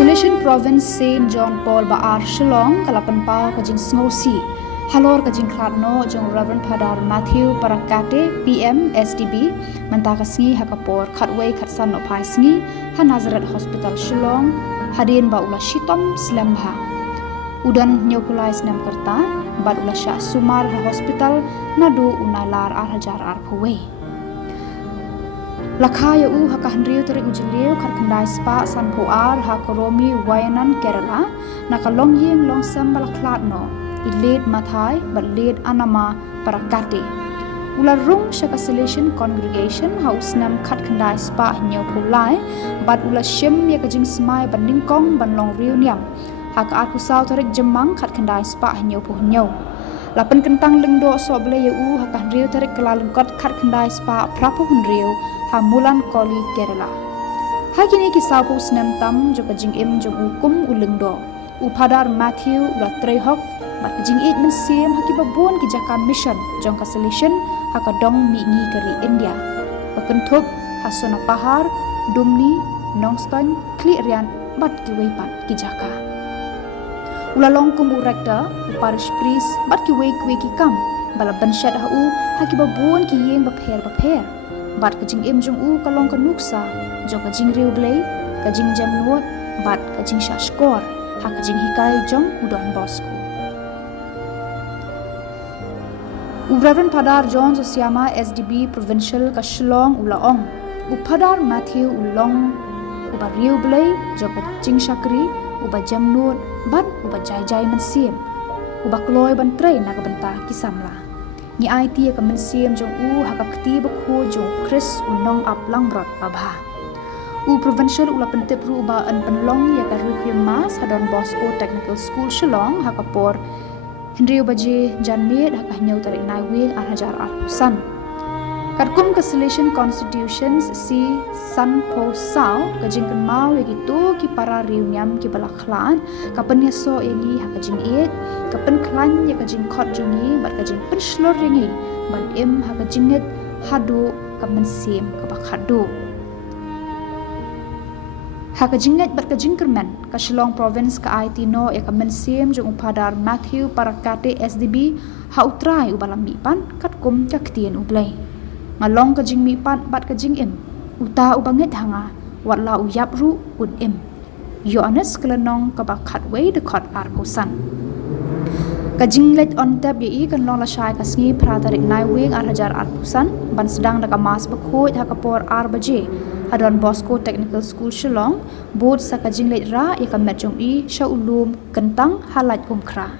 Selection Province Saint John Paul Baar Shillong kalapan pa kajing Sngosi halor kajing Khlad no jong Reverend Father Mathew Parackatte PM SDB mentaka sngi hakapor khatway khatsan no phai sngi ha Nazareth Hospital Shillong hadin ba ula shitom slambha udan nyopulai snam karta bad ula sha sumar ha hospital nadu unailar ar hajar ar phaway Lakhaya u hakahandriu teri ujiliu kharkhandai spa sanpho ar hakoromi wayanan Kerala nakalong yeng long sambal Khlad no iled mathai baled anama Parackatte ula rung shakasilation congregation hausnam kharkhandai spa nyau phulai bat ula shem ya kajing smai banding kong banlong riu niam haka akusau tarik jemang kharkhandai spa nyau phu nyau lapan kentang lengdo soble ya u hakahandriu tarik kelalengkot kharkhandai spa prapu hundriu Hamulan Koli Kerala. Hakini kisah po senam tam jo kajing im jo hukum ulengdo. Upadar Mathew ula trehok bat kajing it mensiem hakibabuan kijaka mission jong kaselisyon hakadong miingi keri India. Bakentup hasona pahar dumni nongston klierian bat kiweipat kijaka. Ulalong kum urekta uparish priest bat kiwei kikam bala bensyat hu hakibabuan kiyeng bapher bat kajing im jong u kalong kanuksa jo kajing riu blay kajing jam nuot bat kajing shashkor ha kajing hikai jong udon bosku Reverend Padar John Sosiama SDB Provincial ka Shillong ulaong upadar Mathew ulong uba riu blay jo kajing shakri uba jam nuot bat uba jai mensim uba kloy ban tray nakabanta kisamla ni IT ka mensiem jong u hakakti bakho jong Chris unong aplang brot pabha u provincial ula pentep ru ba an panlong ya ka requiem mas hadon Bosco Technical School Shillong hakapor Henry baje janmet hakanyau tarik naiwil arhajar arhusan kadkum kasilation constitutions si san po sao kajing kenmau ya gitu ki para riuniam ki bala Khlad kapen ya so egi hakajing it kapen klan ya kajing khot jungi bat kajing penslor ringi ban im hakajinget hadu kamen sim kabakhadu hakajinget bat kajing kermen ka Shillong province ka IT no ya kamen sim jung upadar Mathew Parackatte SDB ha utrai ubalambi pan katkum kaktien ublay ngalong kajing mi pan bat kajing im uta ubanget hanga watla uyap ru un im Yohanes kelenong kabakhat way de khot arposan kajing let on tap ye kan long la shai kasngi pratarik nai wing arhajar arposan ban sedang daka mas bakhoi hakapor ar baje hadon Bosco Technical School Shillong board sa kajing let ra ya kamet jong i sha ulum kentang halat umkra